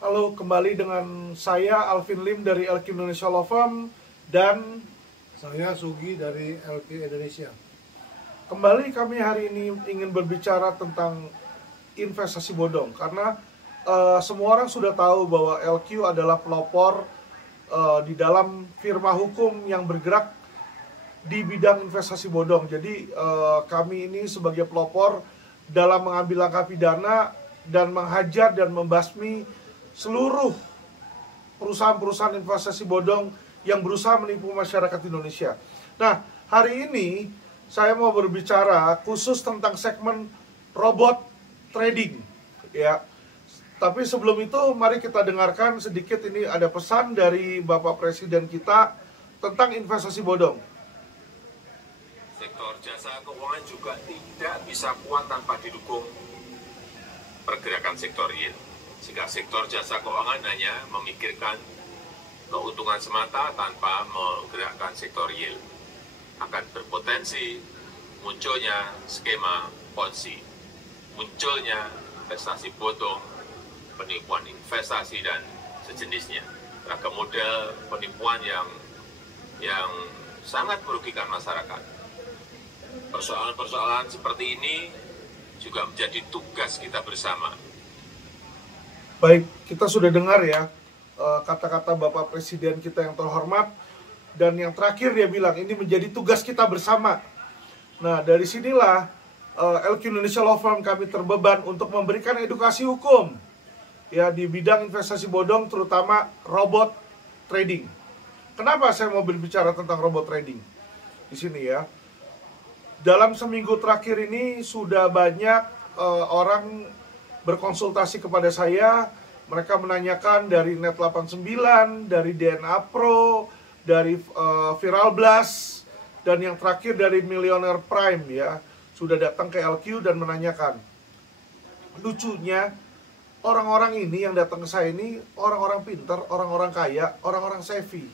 Halo, kembali dengan saya Alvin Lim dari LQ Indonesia Law Firm dan Saya Sugi dari LQ Indonesia. kembali kami hari ini ingin berbicara tentang investasi bodong karena semua orang sudah tahu bahwa LQ adalah pelopor di dalam firma hukum yang bergerak di bidang investasi bodong. Jadi kami ini sebagai pelopor dalam mengambil langkah pidana dan menghajar dan membasmi seluruh perusahaan-perusahaan investasi bodong yang berusaha menipu masyarakat Indonesia. Nah, hari ini saya mau berbicara khusus tentang segmen robot trading, ya. Tapi sebelum itu, mari kita dengarkan sedikit, ini ada pesan dari Bapak Presiden kita tentang investasi bodong. Sektor jasa keuangan juga tidak bisa kuat tanpa didukung pergerakan sektor real. Jika sektor jasa keuangan hanya memikirkan keuntungan semata tanpa menggerakkan sektor real, akan berpotensi munculnya skema Ponzi, munculnya investasi bodong, penipuan investasi dan sejenisnya. Beragam model penipuan yang sangat merugikan masyarakat. Persoalan-persoalan seperti ini juga menjadi tugas kita bersama. Baik, kita sudah dengar ya kata-kata Bapak Presiden kita yang terhormat. Dan yang terakhir dia bilang, ini menjadi tugas kita bersama. Nah, dari sinilah LQ Indonesia Law Firm kami terbeban untuk memberikan edukasi hukum ya di bidang investasi bodong, terutama robot trading. Kenapa saya mau berbicara tentang robot trading di sini ya? Dalam seminggu terakhir ini sudah banyak orang berkonsultasi kepada saya. Mereka menanyakan dari Net89, dari DNA Pro, dari Viral Blast, dan yang terakhir dari Millionaire Prime ya, sudah datang ke LQ dan menanyakan. Lucunya, orang-orang ini yang datang ke saya ini orang-orang pintar, orang-orang kaya, orang-orang savvy.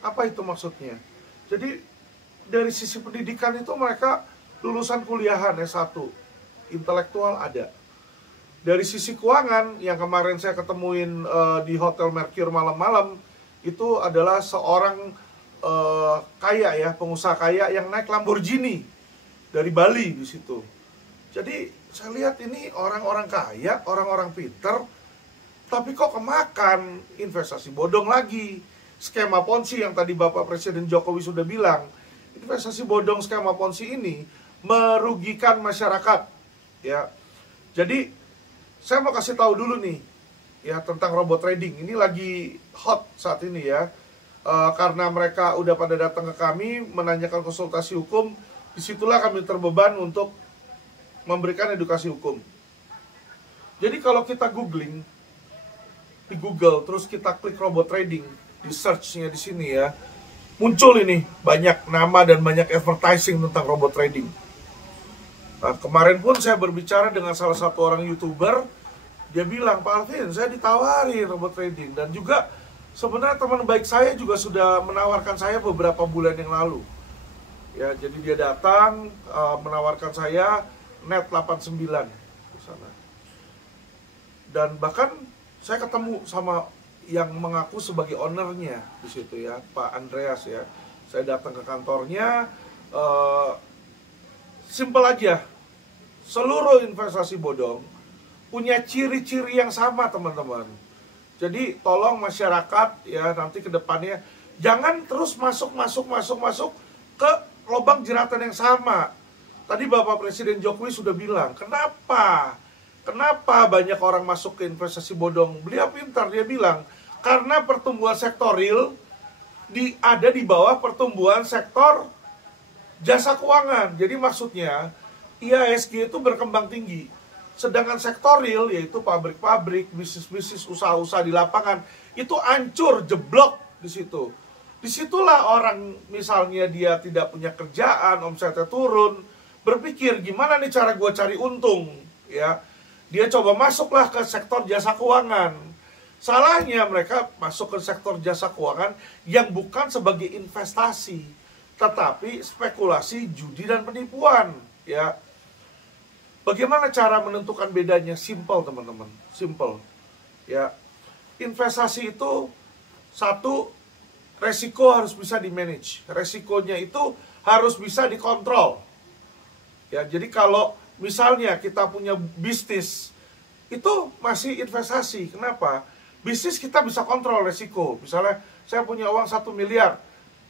Apa itu maksudnya? Jadi dari sisi pendidikan itu mereka lulusan kuliahan S1, intelektual ada. Dari sisi keuangan, yang kemarin saya ketemuin di Hotel Mercure malam-malam, itu adalah seorang kaya ya, pengusaha kaya yang naik Lamborghini dari Bali di situ. Jadi saya lihat ini orang-orang kaya, orang-orang pinter, tapi kok kemakan investasi bodong lagi. Skema Ponzi yang tadi Bapak Presiden Jokowi sudah bilang, investasi bodong skema Ponzi ini merugikan masyarakat. Ya, jadi saya mau kasih tahu dulu nih ya tentang robot trading. Ini lagi hot saat ini ya. Karena mereka udah pada datang ke kami menanyakan konsultasi hukum, disitulah kami terbeban untuk memberikan edukasi hukum. Jadi kalau kita googling di Google, terus kita klik robot trading, di search-nya di sini ya, muncul ini banyak nama dan banyak advertising tentang robot trading. Nah, kemarin pun saya berbicara dengan salah satu orang YouTuber, dia bilang, Pak Alvin, saya ditawari robot trading. Dan juga sebenarnya teman baik saya juga sudah menawarkan saya beberapa bulan yang lalu. Ya, jadi dia datang menawarkan saya Net89 di sana. Dan bahkan saya ketemu sama yang mengaku sebagai ownernya di situ ya, Pak Andreas ya. Saya datang ke kantornya. Simpel aja, seluruh investasi bodong punya ciri-ciri yang sama teman-teman. Jadi tolong masyarakat ya nanti ke depannya jangan terus masuk ke lubang jeratan yang sama. Tadi Bapak Presiden Jokowi sudah bilang, kenapa banyak orang masuk ke investasi bodong? Beliau pintar, dia bilang karena pertumbuhan sektor real ada di bawah pertumbuhan sektor jasa keuangan. Jadi maksudnya IHSG itu berkembang tinggi. Sedangkan sektor real, yaitu pabrik-pabrik, bisnis-bisnis, usaha-usaha di lapangan, itu hancur, jeblok di situ. Disitulah orang misalnya dia tidak punya kerjaan, omsetnya turun, berpikir gimana nih cara gue cari untung, ya. Dia coba masuklah ke sektor jasa keuangan. Salahnya mereka masuk ke sektor jasa keuangan yang bukan sebagai investasi, tetapi spekulasi, judi dan penipuan, ya. Bagaimana cara menentukan bedanya? Simple teman-teman, simple. Ya, investasi itu satu, resiko harus bisa di-manage. Resikonya itu harus bisa dikontrol. Ya, jadi kalau misalnya kita punya bisnis, itu masih investasi. Kenapa? Bisnis kita bisa kontrol resiko. Misalnya saya punya uang 1 miliar,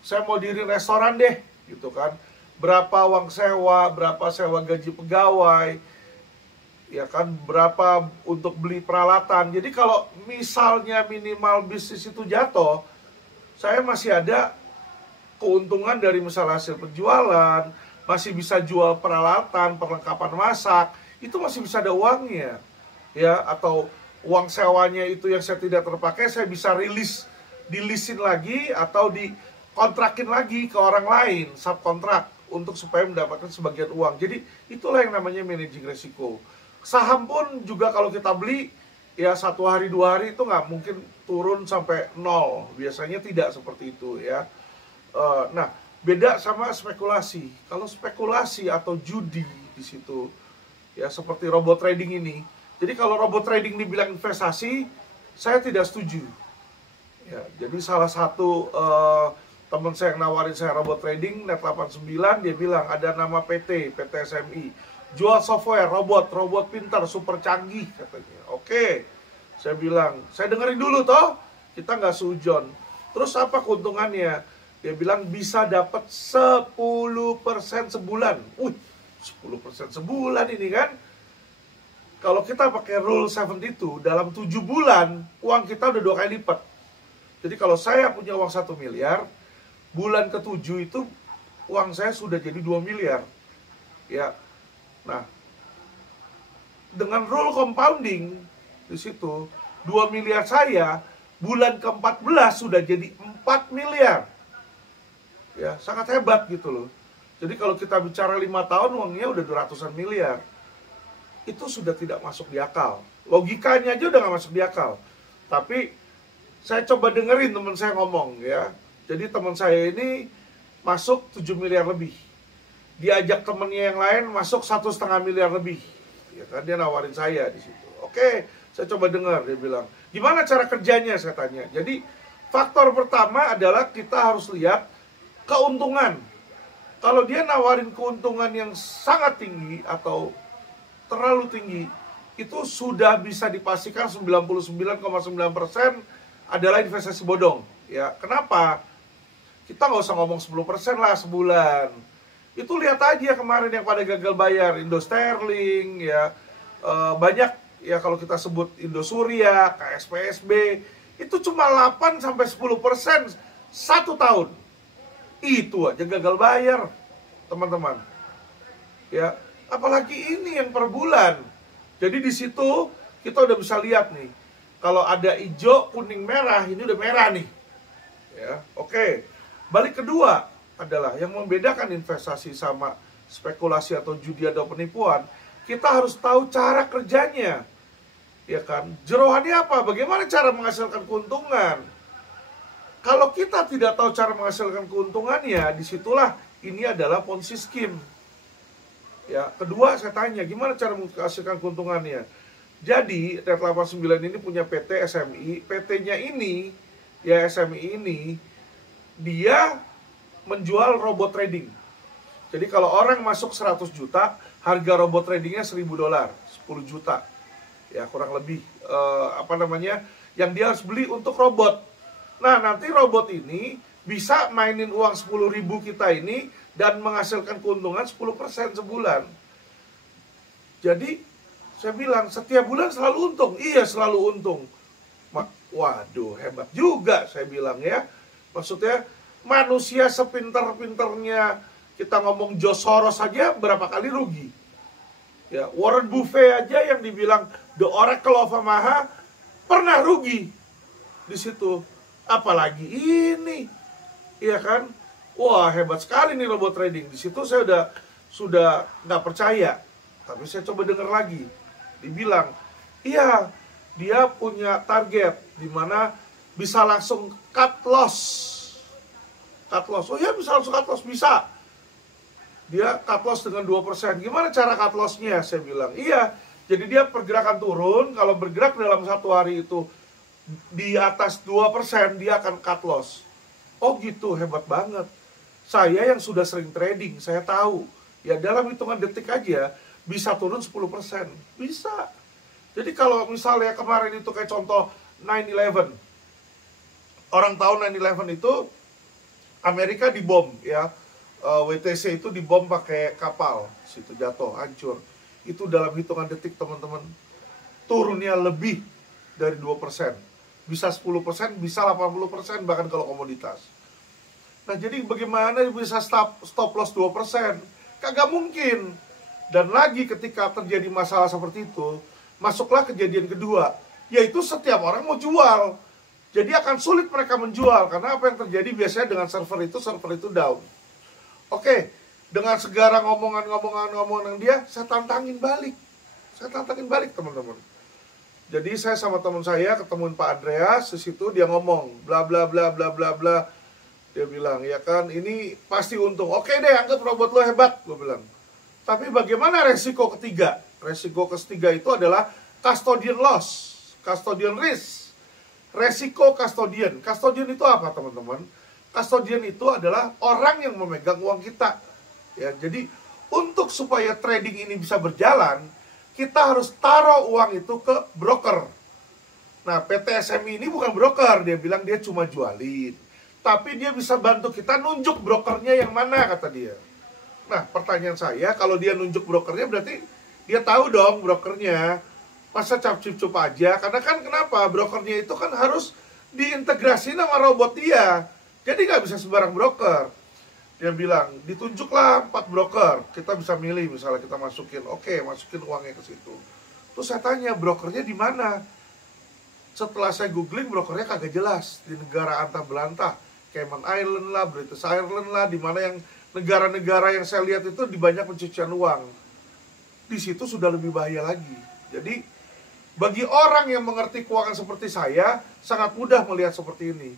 saya mau diri restoran deh, gitu kan. Berapa uang sewa, berapa sewa gaji pegawai, ya kan, berapa untuk beli peralatan. Jadi kalau misalnya minimal bisnis itu jatuh, saya masih ada keuntungan dari misalnya hasil penjualan, masih bisa jual peralatan, perlengkapan masak, itu masih bisa ada uangnya. Ya, atau uang sewanya itu yang saya tidak terpakai, saya bisa rilis, dilisin lagi atau dikontrakin lagi ke orang lain, subkontrak, untuk supaya mendapatkan sebagian uang. Jadi itulah yang namanya managing resiko. Saham pun juga kalau kita beli, ya 1 hari 2 hari itu nggak mungkin turun sampai 0. Biasanya tidak seperti itu ya. Nah, beda sama spekulasi. Kalau spekulasi atau judi di situ, ya seperti robot trading ini. Jadi kalau robot trading dibilang investasi, saya tidak setuju. Ya, jadi salah satu teman saya yang nawarin saya robot trading, Net 89, dia bilang ada nama PT SMI. Jual software, robot pintar, super canggih katanya. Oke, saya bilang, saya dengerin dulu toh, kita nggak sujon. Terus apa keuntungannya? Dia bilang bisa dapat 10% sebulan. 10% sebulan ini kan. Kalau kita pakai rule 72, dalam 7 bulan, uang kita udah 2 kali lipat. Jadi kalau saya punya uang 1 miliar, bulan ke-7 itu uang saya sudah jadi 2 miliar. Ya. Nah, dengan rule compounding di situ, 2 miliar saya, bulan ke-14 sudah jadi 4 miliar. Ya, sangat hebat gitu loh. Jadi kalau kita bicara 5 tahun, uangnya udah 200-an miliar. Itu sudah tidak masuk di akal. Logikanya aja udah gak masuk di akal. Tapi saya coba dengerin teman saya ngomong ya. Jadi teman saya ini masuk 7 miliar lebih. Diajak temennya yang lain masuk 1,5 miliar lebih. Ya kan, dia nawarin saya di situ. Oke, saya coba dengar, dia bilang, gimana cara kerjanya, saya tanya. Jadi faktor pertama adalah kita harus lihat keuntungan. Kalau dia nawarin keuntungan yang sangat tinggi atau terlalu tinggi, itu sudah bisa dipastikan 99,9% adalah investasi bodong. Ya, kenapa? Kita nggak usah ngomong 10% lah sebulan. Itu lihat aja kemarin yang pada gagal bayar, Indo Sterling, ya, banyak ya kalau kita sebut Indosuria, KSPSB, itu cuma 8-10% 1 tahun. Itu aja gagal bayar, teman-teman. Ya, apalagi ini yang per bulan. Jadi di situ kita udah bisa lihat nih, kalau ada hijau, kuning, merah, ini udah merah nih. Ya, oke. Balik kedua adalah yang membedakan investasi sama spekulasi atau judi atau penipuan, kita harus tahu cara kerjanya. Ya kan? Jeroannya apa? Bagaimana cara menghasilkan keuntungan? Kalau kita tidak tahu cara menghasilkan keuntungannya, disitulah ini adalah Ponzi scheme. Ya, kedua saya tanya, gimana cara menghasilkan keuntungannya? Jadi, Net 89 ini punya PT SMI, PT-nya ini, ya SMI ini, dia menjual robot trading. Jadi kalau orang masuk 100 juta, harga robot tradingnya $1.000, 10 juta. Ya, kurang lebih, yang dia harus beli untuk robot. Nah, nanti robot ini bisa mainin uang 10.000 kita ini dan menghasilkan keuntungan 10% sebulan. Jadi, saya bilang, setiap bulan selalu untung. Iya, selalu untung. Waduh, hebat juga, saya bilang ya. Maksudnya, manusia sepinter-pinternya, kita ngomong George Soros saja, berapa kali rugi. Ya, Warren Buffett aja yang dibilang The Oracle of Omaha, pernah rugi di situ. Apalagi ini, iya kan? Wah, hebat sekali nih robot trading. Di situ saya sudah nggak percaya, tapi saya coba dengar lagi. Dibilang, iya, dia punya target di mana bisa langsung cut loss. Cut loss, oh ya bisa langsung cut loss, bisa. Dia cut loss dengan 2%. Gimana cara cut loss-nya? Saya bilang, iya. Jadi dia pergerakan turun, kalau bergerak dalam 1 hari itu di atas 2% dia akan cut loss. Oh gitu, hebat banget. Saya yang sudah sering trading, saya tahu. Ya dalam hitungan detik aja bisa turun 10%. Bisa. Jadi kalau misalnya kemarin itu kayak contoh 9/11. Orang tahu 9/11 itu Amerika dibom ya. WTC itu dibom pakai kapal. Situ jatuh, hancur. Itu dalam hitungan detik teman-teman. Turunnya lebih dari 2%. Bisa 10%, bisa 80% bahkan kalau komoditas. Nah jadi bagaimana bisa stop loss 2%? Kagak mungkin. Dan lagi ketika terjadi masalah seperti itu, masuklah kejadian kedua, yaitu setiap orang mau jual. Jadi akan sulit mereka menjual, karena apa yang terjadi biasanya dengan server itu down. Oke, dengan segala ngomongan dia, saya tantangin balik. Teman-teman. Jadi saya sama teman saya ketemuin Pak Andreas, di situ dia ngomong bla bla bla bla bla bla. Dia bilang, ya kan ini pasti untung. Oke deh, anggap robot lo hebat, gue bilang. Tapi bagaimana resiko ketiga? Resiko ketiga itu adalah custodian loss, custodian risk. Resiko custodian. Custodian itu apa, teman-teman? Custodian itu adalah orang yang memegang uang kita. Ya, jadi untuk supaya trading ini bisa berjalan, kita harus taruh uang itu ke broker. Nah, PT SMI ini bukan broker, dia bilang dia cuma jualin. Tapi dia bisa bantu kita nunjuk brokernya yang mana, kata dia. Nah, pertanyaan saya, kalau dia nunjuk brokernya berarti dia tahu dong brokernya. Masa cap-cip-cup aja? Karena kan kenapa? Brokernya itu kan harus diintegrasi sama robot dia. Jadi nggak bisa sembarang broker. Dia bilang, ditunjuklah 4 broker. Kita bisa milih, misalnya kita masukin. Oke, masukin uangnya ke situ. Terus saya tanya, brokernya di mana? Setelah saya googling, brokernya kagak jelas. Di negara antah belantah. Cayman Island lah, British Island lah, di mana yang negara-negara yang saya lihat itu di banyak pencucian uang. Di situ sudah lebih bahaya lagi. Jadi bagi orang yang mengerti keuangan seperti saya, sangat mudah melihat seperti ini.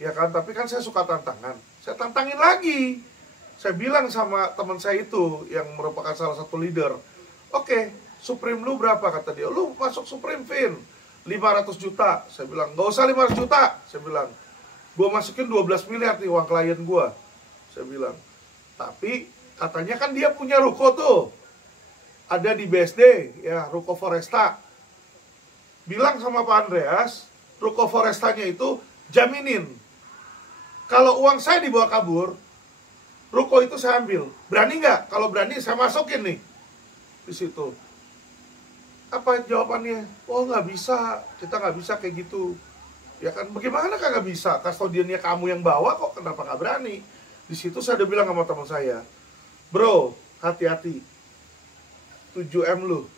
Ya kan, tapi kan saya suka tantangan. Saya tantangin lagi. Saya bilang sama teman saya itu yang merupakan salah satu leader. Oke, Supreme lu berapa, kata dia. Lu masuk Supreme Fin 500 juta. Saya bilang, gak usah 500 juta. Saya bilang, gue masukin 12 miliar nih uang klien gue. Saya bilang, tapi katanya kan dia punya ruko tuh. Ada di BSD, ya, Ruko Foresta. Bilang sama Pak Andreas, Ruko Forestanya itu jaminin. Kalau uang saya dibawa kabur, ruko itu saya ambil. Berani nggak? Kalau berani saya masukin nih di situ. Apa jawabannya? Oh nggak bisa, kita nggak bisa kayak gitu. Ya kan, bagaimana kagak bisa? Kastodiannya kamu yang bawa kok, kenapa nggak berani? Di situ saya udah bilang sama teman saya, bro, hati-hati, 7M lu.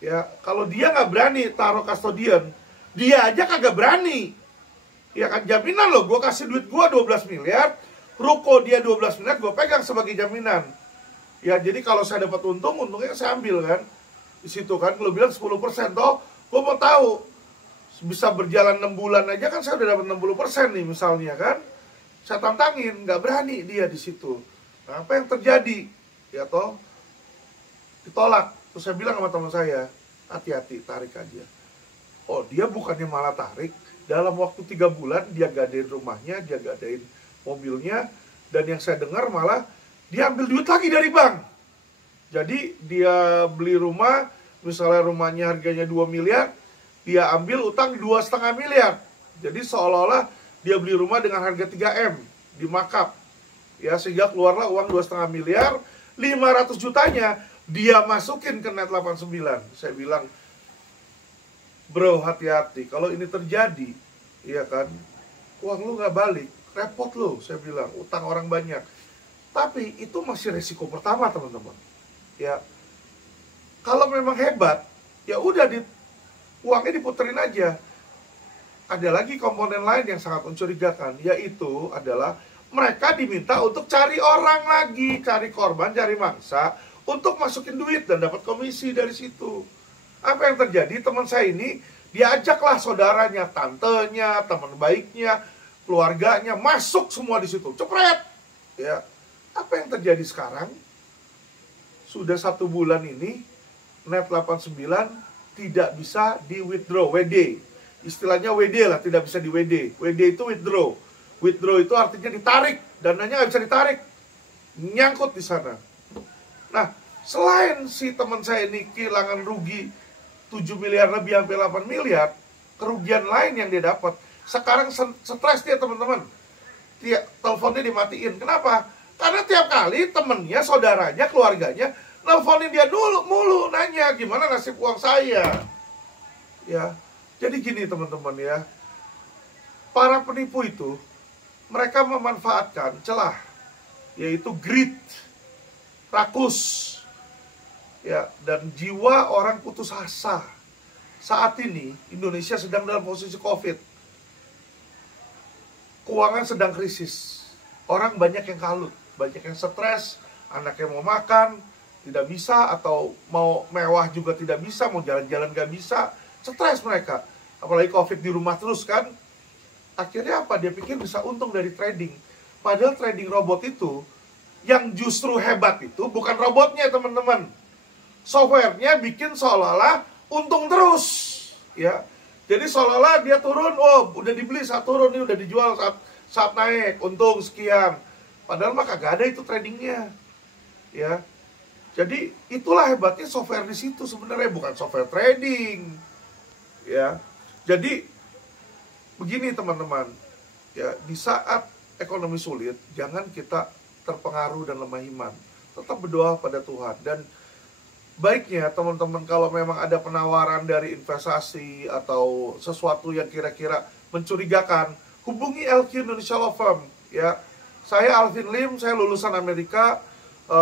Ya, kalau dia nggak berani taruh kastodian, dia aja kagak berani. Ya kan, jaminan loh, gue kasih duit gue 12 miliar, ruko dia 12 miliar, gue pegang sebagai jaminan. Ya, jadi kalau saya dapat untung, untungnya saya ambil kan. Di situ kan, kalau bilang 10% toh, gue mau tahu bisa berjalan 6 bulan aja kan saya udah dapat 60% nih misalnya kan. Saya tantangin, nggak berani dia di situ. Nah, apa yang terjadi? Ya toh, ditolak. Terus saya bilang sama teman saya, hati-hati, tarik aja. Oh, dia bukannya malah tarik. Dalam waktu 3 bulan, dia gadain rumahnya, dia gadain mobilnya. Dan yang saya dengar malah, dia ambil duit lagi dari bank. Jadi, dia beli rumah, misalnya rumahnya harganya 2 miliar, dia ambil utang 2,5 miliar. Jadi seolah-olah dia beli rumah dengan harga 3M di markup. Ya, sehingga keluarlah uang 2,5 miliar, 500 jutanya dia masukin ke net 89. Saya bilang, bro, hati-hati. Kalau ini terjadi, ya kan, uang lu nggak balik, repot lu. Saya bilang, utang orang banyak. Tapi itu masih resiko pertama, teman-teman. Ya, kalau memang hebat, ya udah uangnya diputerin aja. Ada lagi komponen lain yang sangat mencurigakan, yaitu adalah mereka diminta untuk cari orang lagi, cari korban, cari mangsa, untuk masukin duit dan dapat komisi dari situ. Apa yang terjadi? Teman saya ini, dia ajaklah saudaranya, tantenya, teman baiknya, keluarganya, masuk semua di situ. Cepret! Ya, apa yang terjadi sekarang? Sudah 1 bulan ini, net 89 tidak bisa di withdraw, WD. istilahnya WD lah, tidak bisa di WD. WD itu withdraw. Withdraw itu artinya ditarik, dananya nggak bisa ditarik, nyangkut di sana. Nah, selain si teman saya ini kehilangan rugi 7 miliar lebih, hampir 8 miliar, kerugian lain yang dia dapat. Sekarang stres dia, teman-teman. Teleponnya dimatiin. Kenapa? Karena tiap kali temennya, saudaranya, keluarganya nelfonin dia dulu mulu, nanya gimana nasib uang saya. Ya, jadi gini teman-teman ya, para penipu itu mereka memanfaatkan celah, yaitu greed, rakus, ya, dan jiwa orang putus asa. Saat ini Indonesia sedang dalam posisi COVID, keuangan sedang krisis, orang banyak yang kalut, banyak yang stres, anaknya mau makan tidak bisa, atau mau mewah juga tidak bisa, mau jalan-jalan gak bisa, stres mereka. Apalagi COVID di rumah terus kan. Akhirnya apa? Dia pikir bisa untung dari trading. Padahal trading robot itu, yang justru hebat itu bukan robotnya teman-teman. Softwarenya bikin seolah-olah untung terus, ya. Jadi seolah-olah dia turun, oh udah dibeli saat turun, ini udah dijual saat naik, untung sekian. Padahal mah kagak ada itu tradingnya, ya. Jadi itulah hebatnya software di situ sebenarnya, bukan software trading, ya. Jadi begini teman-teman, ya, di saat ekonomi sulit, jangan kita terpengaruh dan lemah iman. Tetap berdoa pada Tuhan. Dan baiknya teman-teman kalau memang ada penawaran dari investasi atau sesuatu yang kira-kira mencurigakan, hubungi LQ Indonesia Law Firm, ya. Saya Alvin Lim, saya lulusan Amerika,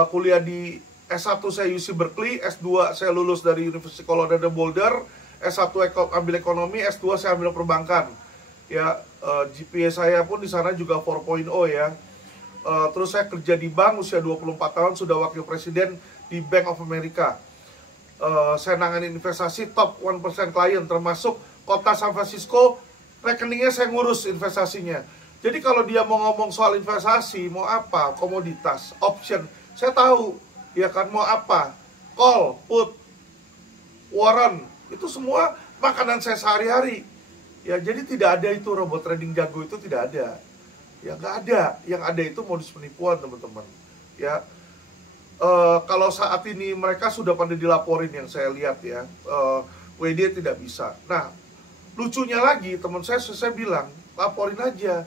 kuliah di S1 saya UC Berkeley, S2 saya lulus dari University Colorado Boulder, S1 ambil ekonomi, S2 saya ambil perbankan. Ya, GPA saya pun di sana juga 4.0 ya. Terus saya kerja di bank usia 24 tahun, sudah wakil presiden di Bank of America. Saya nanganin investasi top 1% klien, termasuk kota San Francisco, rekeningnya saya ngurus investasinya. Jadi kalau dia mau ngomong soal investasi, mau apa, komoditas, option, saya tahu, ya kan, mau apa, call, put, warrant, itu semua makanan saya sehari-hari. Ya, jadi tidak ada itu robot trading jago, itu tidak ada. Ya, nggak ada. Yang ada itu modus penipuan, teman-teman. Ya, kalau saat ini mereka sudah pada dilaporin yang saya lihat ya, WD tidak bisa. Nah, lucunya lagi, teman saya bilang, laporin aja.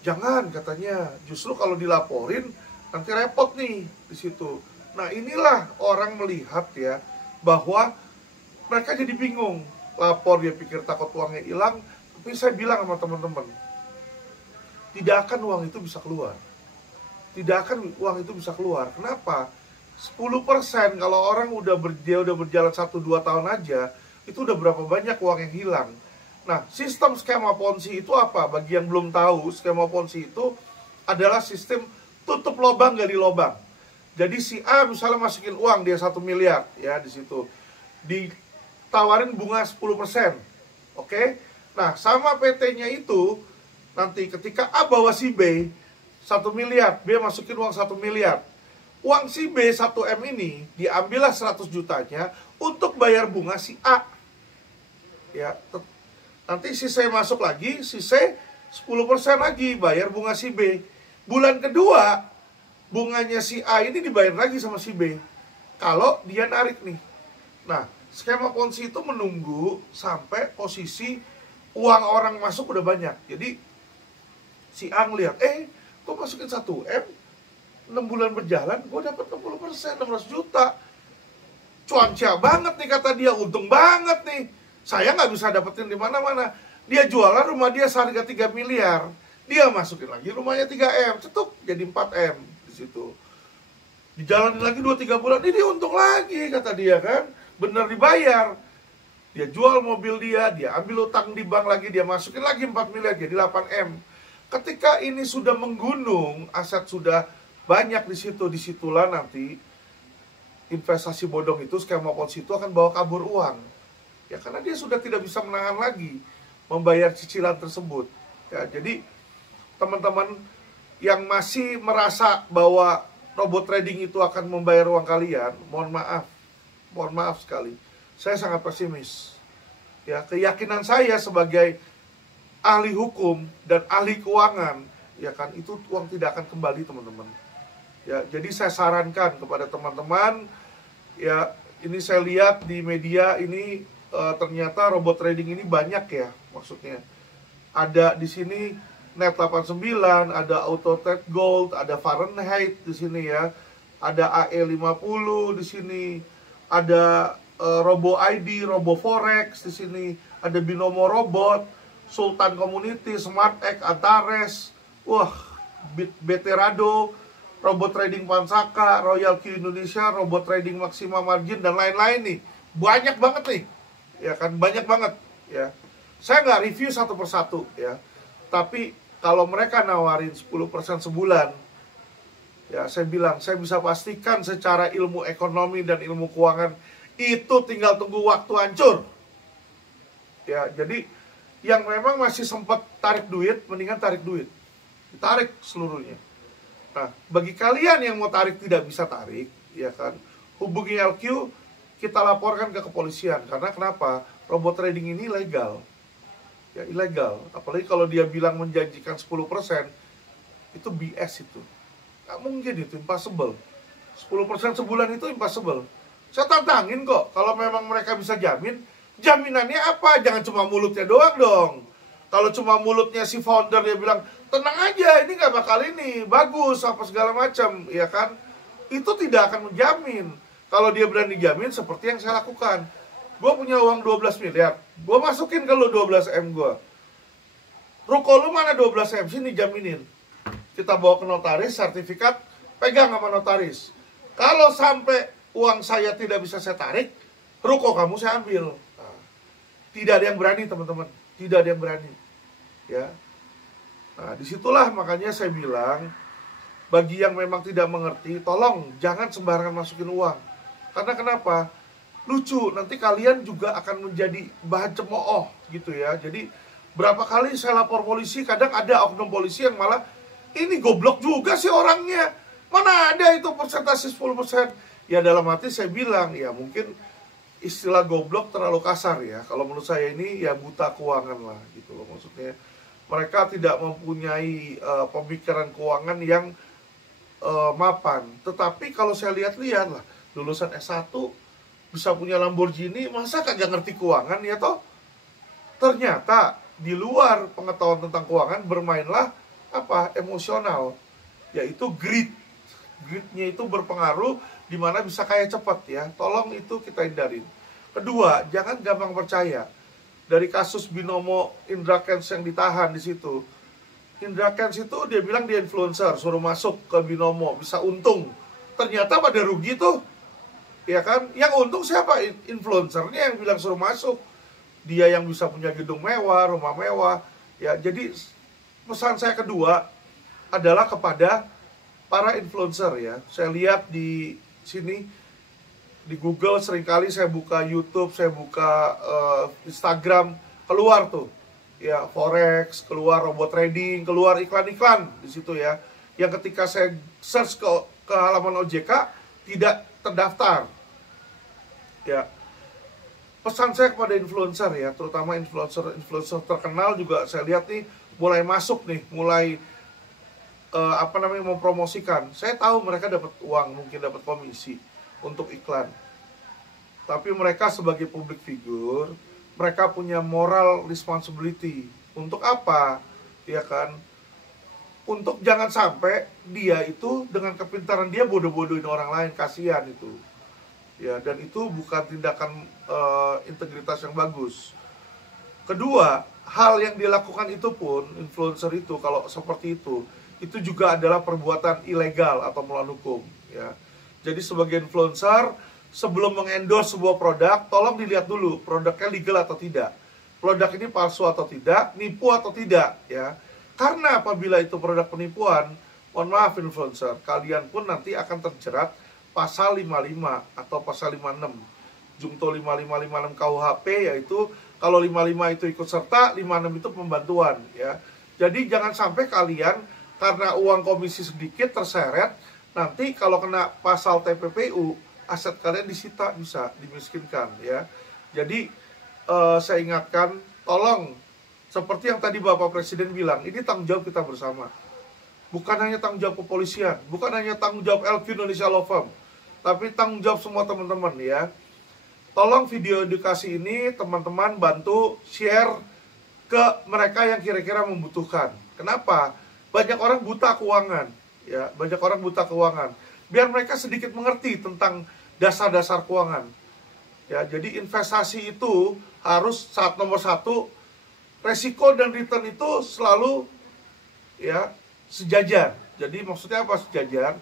Jangan, katanya. Justru kalau dilaporin, nanti repot nih di situ. Nah, inilah orang melihat ya, bahwa mereka jadi bingung. Lapor, dia pikir takut uangnya hilang. Tapi saya bilang sama teman-teman, tidak akan uang itu bisa keluar. Tidak akan uang itu bisa keluar. Kenapa? 10% kalau orang dia udah berjalan 1-2 tahun aja, itu udah berapa banyak uang yang hilang. Nah, sistem skema Ponzi itu apa? Bagi yang belum tahu, skema Ponzi itu adalah sistem tutup lubang gali lubang. Jadi si A misalnya masukin uang dia 1 miliar ya di situ. Ditawarin bunga 10%. Oke? Nah, sama PT-nya itu nanti ketika A bawa si B 1 miliar, B masukin uang 1 miliar. Uang si B 1M ini diambillah 100 jutanya untuk bayar bunga si A. Ya, nanti si C masuk lagi, si C 10% lagi bayar bunga si B. Bulan kedua bunganya si A ini dibayar lagi sama si B kalau dia narik nih. Nah, skema Ponzi itu menunggu sampai posisi uang orang masuk udah banyak. Jadi si A ngeliat, gue masukin 1M, 6 bulan berjalan, gue dapat 60%, 600 juta. Cuancia banget nih kata dia, untung banget nih. Saya nggak bisa dapetin di mana-mana. Dia jualan rumah dia seharga 3 miliar. Dia masukin lagi rumahnya 3M, cetuk jadi 4M di situ. Dijalanin lagi 2-3 bulan, ini untung lagi kata dia kan. Bener dibayar. Dia jual mobil dia ambil utang di bank lagi, dia masukin lagi 4 miliar jadi 8M. Ketika ini sudah menggunung, aset sudah banyak di situ, disitulah nanti investasi bodong itu, skema Ponzi itu akan bawa kabur uang. Ya karena dia sudah tidak bisa menahan lagi membayar cicilan tersebut. Ya, jadi teman-teman yang masih merasa bahwa robot trading itu akan membayar uang kalian, mohon maaf sekali. Saya sangat pesimis. Ya, keyakinan saya sebagai ahli hukum dan ahli keuangan, ya kan, itu uang tidak akan kembali, teman-teman. Ya, jadi saya sarankan kepada teman-teman, ya, ini saya lihat di media ini ternyata robot trading ini banyak ya, maksudnya. Ada di sini Net89, ada Auto Trade Gold, ada Fahrenheit di sini ya. Ada AE50 di sini, ada Robo ID, Robo Forex di sini, ada Binomo Robot, Sultan Community, SmartX, Antares, wah, Beterado, Robot Trading Pansaka, Royal Q Indonesia, Robot Trading Maxima Margin, dan lain-lain nih. Banyak banget nih, ya kan, banyak banget ya. Saya nggak review satu persatu ya, tapi kalau mereka nawarin 10% sebulan, ya saya bilang, saya bisa pastikan secara ilmu ekonomi dan ilmu keuangan, itu tinggal tunggu waktu hancur. Ya, jadi yang memang masih sempat tarik duit, mendingan tarik duit. Ditarik seluruhnya. Nah, bagi kalian yang mau tarik tidak bisa tarik, ya kan, hubungi LQ, kita laporkan ke kepolisian. Karena kenapa? Robot trading ini ilegal. Ya, ilegal. Apalagi kalau dia bilang menjanjikan 10%, itu BS itu. Nggak mungkin itu, impossible. 10% sebulan itu impossible. Saya tantangin kok, kalau memang mereka bisa jamin, jaminannya apa? Jangan cuma mulutnya doang dong. Kalau cuma mulutnya si founder dia bilang, tenang aja, ini nggak bakal ini, bagus, apa segala macam, ya kan? Itu tidak akan menjamin. Kalau dia berani jamin, seperti yang saya lakukan. Gue punya uang 12 miliar, gue masukin ke lu 12M gue. Ruko lu mana 12M? Sini jaminin. Kita bawa ke notaris, sertifikat, pegang sama notaris. Kalau sampai uang saya tidak bisa saya tarik, ruko kamu saya ambil. Nah, tidak ada yang berani, teman-teman. Tidak ada yang berani. Ya. Nah, disitulah makanya saya bilang, bagi yang memang tidak mengerti, tolong jangan sembarangan masukin uang. Karena kenapa? Lucu, nanti kalian juga akan menjadi bahan cemooh gitu ya. Jadi berapa kali saya lapor polisi, kadang ada oknum polisi yang malah, ini goblok juga sih orangnya. Mana ada itu persentase 10%. Ya dalam hati saya bilang, ya mungkin istilah goblok terlalu kasar ya. Kalau menurut saya ini ya buta keuangan lah gitu loh. Maksudnya mereka tidak mempunyai pemikiran keuangan yang mapan. Tetapi kalau saya lihat-lihat lah, lulusan S1 bisa punya Lamborghini, masa kagak ngerti keuangan ya toh? Ternyata di luar pengetahuan tentang keuangan bermainlah apa? Emosional, yaitu greed. Greednya itu berpengaruh di mana bisa kaya cepat ya. Tolong itu kita hindarin. Kedua, jangan gampang percaya. Dari kasus Binomo Indra Kents yang ditahan di situ. Indra Kents itu dia bilang dia influencer, suruh masuk ke Binomo, bisa untung. Ternyata pada rugi tuh. Ya kan? Yang untung siapa? Influencernya yang bilang suruh masuk. Dia yang bisa punya gedung mewah, rumah mewah. Ya, jadi pesan saya kedua adalah kepada para influencer ya. Saya lihat di sini di Google seringkali saya buka YouTube, saya buka Instagram, keluar tuh ya forex, keluar robot trading, keluar iklan-iklan di situ ya. Yang ketika saya search ke halaman OJK tidak terdaftar. Ya. Pesan saya kepada influencer ya, terutama influencer terkenal juga saya lihat nih mulai masuk nih, mulai mempromosikan. Saya tahu mereka dapat uang, mungkin dapat komisi untuk iklan. Tapi mereka sebagai public figure, mereka punya moral responsibility. Untuk apa? Ya kan? Untuk jangan sampai dia itu dengan kepintaran dia bodoh-bodohin orang lain, kasihan itu. Ya, dan itu bukan tindakan integritas yang bagus. Kedua, hal yang dilakukan itu pun influencer itu kalau seperti itu juga adalah perbuatan ilegal atau melawan hukum ya. Jadi sebagai influencer sebelum mengendorse sebuah produk, tolong dilihat dulu produknya legal atau tidak. Produk ini palsu atau tidak, nipu atau tidak ya. Karena apabila itu produk penipuan, mohon maaf influencer, kalian pun nanti akan terjerat pasal 55 atau pasal 56. Jungto 5556 KUHP, yaitu kalau 55 itu ikut serta, 56 itu pembantuan ya. Jadi jangan sampai kalian karena uang komisi sedikit terseret, nanti kalau kena pasal TPPU, aset kalian disita, bisa dimiskinkan ya. Jadi saya ingatkan, tolong, seperti yang tadi Bapak Presiden bilang, ini tanggung jawab kita bersama. Bukan hanya tanggung jawab kepolisian, bukan hanya tanggung jawab LQ Indonesia Law Firm, tapi tanggung jawab semua teman-teman ya. Tolong video edukasi ini teman-teman bantu share ke mereka yang kira-kira membutuhkan. Kenapa? Banyak orang buta keuangan, ya, banyak orang buta keuangan. Biar mereka sedikit mengerti tentang dasar-dasar keuangan. Ya, jadi investasi itu harus nomor satu, resiko dan return itu selalu ya sejajar. Jadi maksudnya apa sejajar?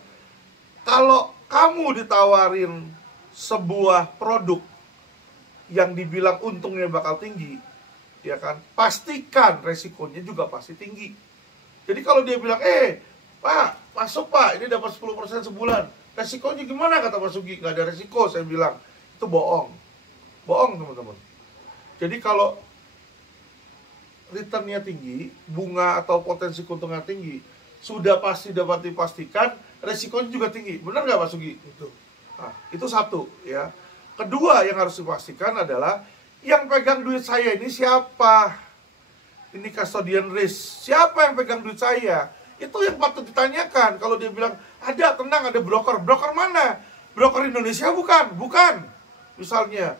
Kalau kamu ditawarin sebuah produk yang dibilang untungnya bakal tinggi, ya kan, pastikan resikonya juga pasti tinggi. Jadi kalau dia bilang, Pak, masuk Pak, ini dapat 10% sebulan, resikonya gimana kata Pak Sugi? Nggak ada resiko, saya bilang. Itu bohong. Bohong teman-teman. Jadi kalau returnnya tinggi, bunga atau potensi keuntungan tinggi, sudah pasti dapat dipastikan, resikonya juga tinggi. Benar nggak Pak Sugi? Itu satu ya. Kedua yang harus dipastikan adalah yang pegang duit saya ini siapa? Ini custodian risk. Siapa yang pegang duit saya? Itu yang patut ditanyakan. Kalau dia bilang, ada, tenang, ada broker. Broker mana? Broker Indonesia bukan? Bukan. Misalnya,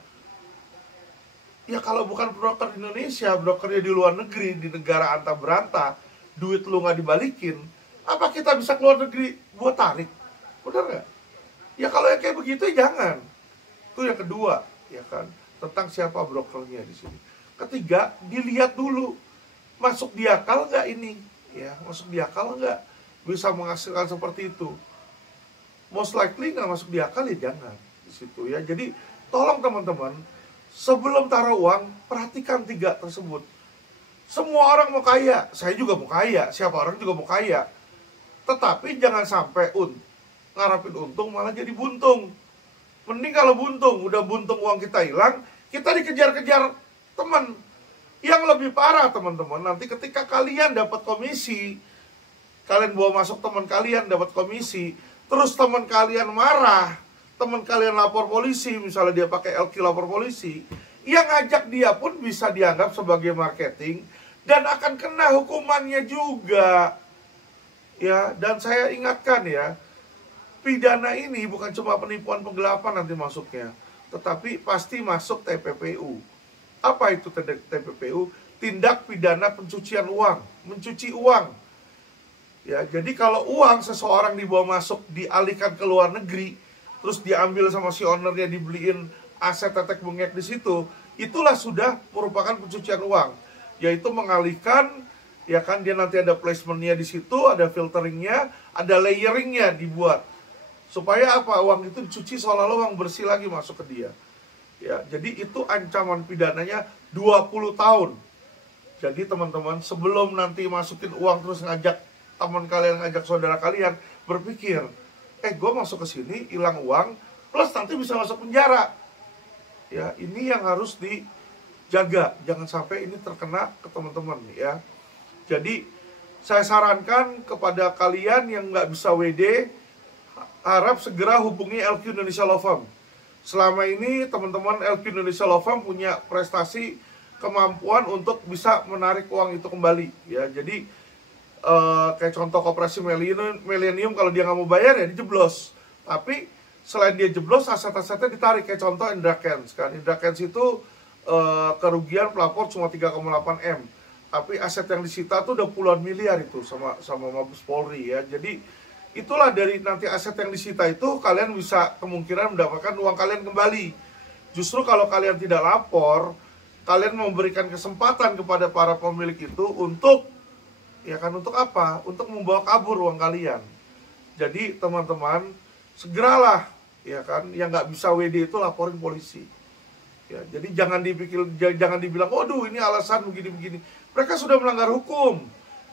ya kalau bukan broker Indonesia, brokernya di luar negeri, di negara anta beranta, duit lu nggak dibalikin, apa kita bisa keluar negeri buat tarik? Benar nggak? Ya kalau yang kayak begitu jangan. Itu yang kedua, ya kan, tentang siapa brokernya di sini. Ketiga, dilihat dulu masuk di akal nggak ini, ya, masuk di akal nggak bisa menghasilkan seperti itu. Most likely nggak masuk di akal ya jangan di situ ya. Jadi tolong teman-teman, sebelum taruh uang perhatikan 3 tersebut. Semua orang mau kaya, saya juga mau kaya, siapa orang juga mau kaya. Tetapi jangan sampai ngarapin untung malah jadi buntung. Mending kalau buntung, udah buntung uang kita hilang, kita dikejar-kejar teman. Yang lebih parah teman-teman, nanti ketika kalian dapat komisi, kalian bawa masuk teman kalian dapat komisi, terus teman kalian marah, teman kalian lapor polisi, misalnya dia pakai LQ lapor polisi, yang ngajak dia pun bisa dianggap sebagai marketing dan akan kena hukumannya juga. Ya, dan saya ingatkan ya, pidana ini bukan cuma penipuan penggelapan nanti masuknya, tetapi pasti masuk TPPU. Apa itu TPPU? Tindak pidana pencucian uang, mencuci uang. Ya, jadi kalau uang seseorang dibawa masuk, dialihkan ke luar negeri, terus diambil sama si ownernya, dibeliin aset tetek bengek di situ, itulah sudah merupakan pencucian uang. Yaitu mengalihkan, ya kan, dia nanti ada placementnya di situ, ada filteringnya, ada layeringnya dibuat. Supaya apa? Uang itu dicuci seolah-olah uang bersih lagi masuk ke dia. Ya, jadi itu ancaman pidananya 20 tahun. Jadi teman-teman, sebelum nanti masukin uang terus ngajak teman kalian, ngajak saudara kalian, berpikir, gue masuk ke sini, hilang uang, plus nanti bisa masuk penjara. Ya, ini yang harus dijaga, jangan sampai ini terkena ke teman-teman ya. Jadi saya sarankan kepada kalian yang nggak bisa WD, harap segera hubungi LQ Indonesia Law Firm. Selama ini teman-teman LQ Indonesia Law Firm punya prestasi, kemampuan untuk bisa menarik uang itu kembali ya. Jadi kayak contoh Koperasi Millennium, kalau dia nggak mau bayar ya dijeblos. Tapi selain dia jeblos, aset-asetnya ditarik. Kayak contoh Indra Kents kan. Indra Kents itu kerugian pelapor cuma 3,8 M. Tapi aset yang disita tuh udah puluhan miliar itu sama Mabes Polri ya. Jadi itulah dari nanti aset yang disita itu kalian bisa kemungkinan mendapatkan uang kalian kembali. Justru kalau kalian tidak lapor, kalian memberikan kesempatan kepada para pemilik itu untuk, ya kan, untuk apa? Untuk membawa kabur uang kalian. Jadi teman-teman, segeralah, ya kan, yang nggak bisa WD itu laporin polisi. Ya, jadi jangan dibilang, waduh ini alasan begini-begini. Mereka sudah melanggar hukum.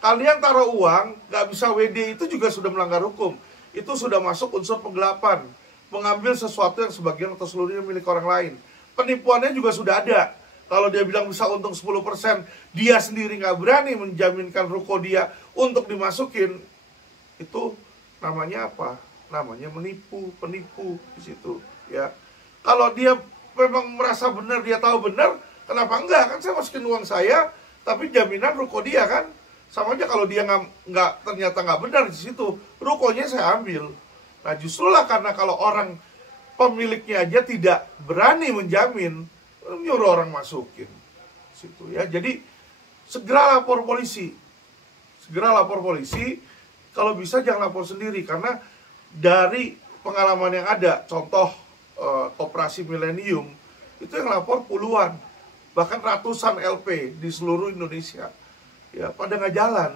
Kalian taruh uang, nggak bisa WD itu juga sudah melanggar hukum. Itu sudah masuk unsur penggelapan. Mengambil sesuatu yang sebagian atau seluruhnya milik orang lain. Penipuannya juga sudah ada. Kalau dia bilang bisa untung 10%, dia sendiri nggak berani menjaminkan ruko dia untuk dimasukin. Itu namanya apa? Namanya penipu di situ. Ya, kalau dia memang merasa benar, dia tahu benar, Kenapa enggak? Kan saya masukin uang saya, tapi jaminan ruko dia kan. Sama aja kalau dia ternyata nggak benar di situ, rukonya saya ambil. Nah justru lah karena kalau orang pemiliknya aja tidak berani menjamin, nyuruh orang masukin situ ya. Jadi segera lapor polisi. Segera lapor polisi. Kalau bisa jangan lapor sendiri, karena dari pengalaman yang ada, contoh Koperasi Milenium itu yang lapor puluhan, bahkan ratusan LP di seluruh Indonesia. Ya, pada nggak jalan.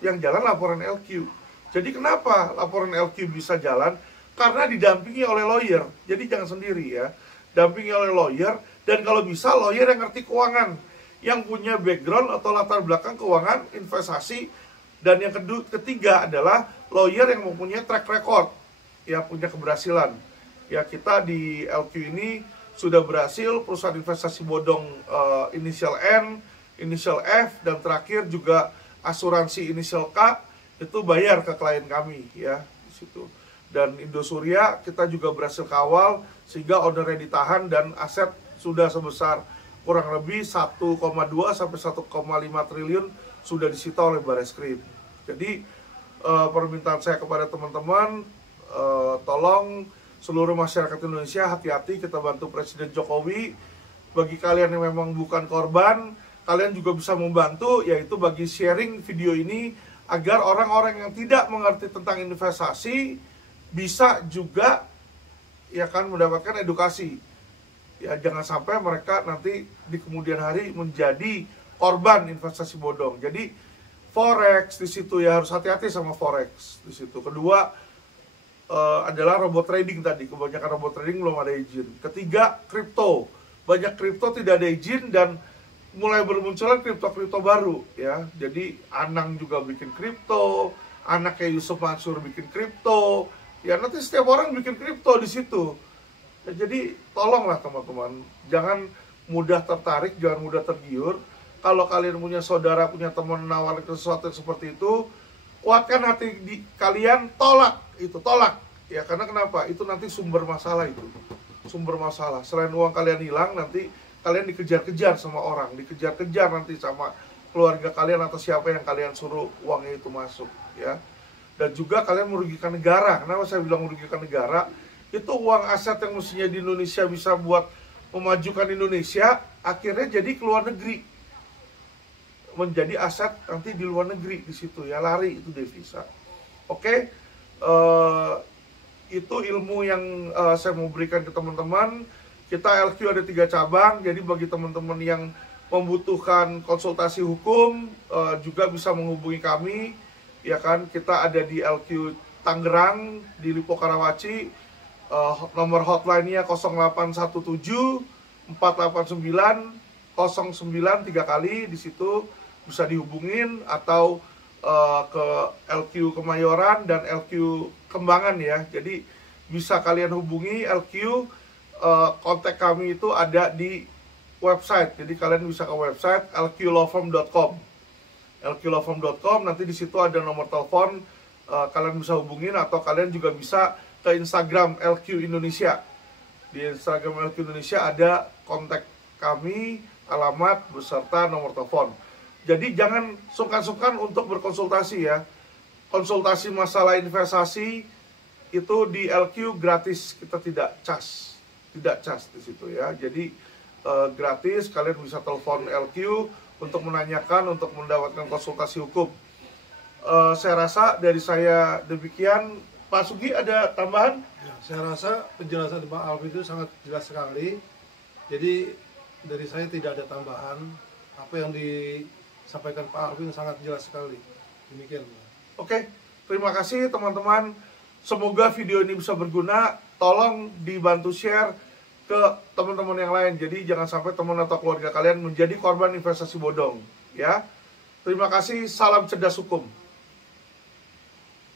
Yang jalan laporan LQ. Jadi kenapa laporan LQ bisa jalan? Karena didampingi oleh lawyer. Jadi jangan sendiri ya. Dampingi oleh lawyer, dan kalau bisa lawyer yang ngerti keuangan, yang punya background atau latar belakang keuangan, investasi. Dan yang ketiga adalah lawyer yang mempunyai track record, ya, punya keberhasilan. Ya, kita di LQ ini sudah berhasil, perusahaan investasi bodong inisial N, inisial F, dan terakhir juga asuransi inisial K itu bayar ke klien kami ya di situ. Dan Indosuria kita juga berhasil kawal sehingga ownernya ditahan dan aset sudah sebesar kurang lebih 1,2 sampai 1,5 triliun sudah disita oleh Barreskrim. Jadi permintaan saya kepada teman-teman, tolong seluruh masyarakat Indonesia hati-hati, kita bantu Presiden Jokowi. Bagi kalian yang memang bukan korban, kalian juga bisa membantu, yaitu bagi sharing video ini agar orang-orang yang tidak mengerti tentang investasi bisa juga ya kan mendapatkan edukasi. Ya, jangan sampai mereka nanti di kemudian hari menjadi korban investasi bodong. Jadi forex di situ ya harus hati-hati sama forex di situ. Kedua adalah robot trading tadi, kebanyakan robot trading belum ada izin. Ketiga, kripto. Banyak kripto tidak ada izin dan mulai bermunculan kripto-kripto baru ya. Jadi Anang juga bikin kripto, anaknya Yusuf Mansur bikin kripto. Ya nanti setiap orang bikin kripto di situ. Ya, jadi tolonglah teman-teman, jangan mudah tertarik, jangan mudah tergiur. Kalau kalian punya saudara, punya teman menawarkan sesuatu yang seperti itu, kuatkan hati kalian, tolak. Ya karena kenapa? Itu nanti sumber masalah itu. Sumber masalah. Selain uang kalian hilang, nanti kalian dikejar-kejar sama orang, dikejar-kejar nanti sama keluarga kalian atau siapa yang kalian suruh uangnya itu masuk ya. Dan juga kalian merugikan negara. Kenapa saya bilang merugikan negara? Itu uang aset yang mestinya di Indonesia bisa buat memajukan Indonesia, akhirnya jadi ke luar negeri, menjadi aset nanti di luar negeri di situ ya, lari itu devisa. Oke, itu ilmu yang saya mau berikan ke teman-teman. Kita LQ ada 3 cabang, jadi bagi teman-teman yang membutuhkan konsultasi hukum juga bisa menghubungi kami. Ya kan, kita ada di LQ Tangerang, di Lipo Karawaci, nomor hotline-nya 0817 489 09 3 kali, di situ bisa dihubungin, atau ke LQ Kemayoran dan LQ Kembangan ya. Jadi bisa kalian hubungi LQ, kontak kami itu ada di website. Jadi kalian bisa ke website lqlawfirm.com. lqlawfirm.com, nanti di situ ada nomor telepon, kalian bisa hubungin, atau kalian juga bisa ke Instagram LQ Indonesia. Di Instagram LQ Indonesia ada kontak kami, alamat beserta nomor telepon. Jadi jangan sungkan-sungkan untuk berkonsultasi ya. Konsultasi masalah investasi itu di LQ gratis, kita tidak cas di situ ya. Jadi gratis, kalian bisa telepon LQ untuk menanyakan, untuk mendapatkan konsultasi hukum. Saya rasa dari saya demikian. Pak Sugi ada tambahan? Ya, saya rasa penjelasan Pak Alvin itu sangat jelas sekali. Jadi dari saya tidak ada tambahan. Apa yang disampaikan Pak Alvin sangat jelas sekali. Demikian. Oke, terima kasih teman-teman. Semoga video ini bisa berguna. Tolong dibantu share ke teman-teman yang lain. Jadi jangan sampai teman atau keluarga kalian menjadi korban investasi bodong ya. Terima kasih, salam cerdas hukum.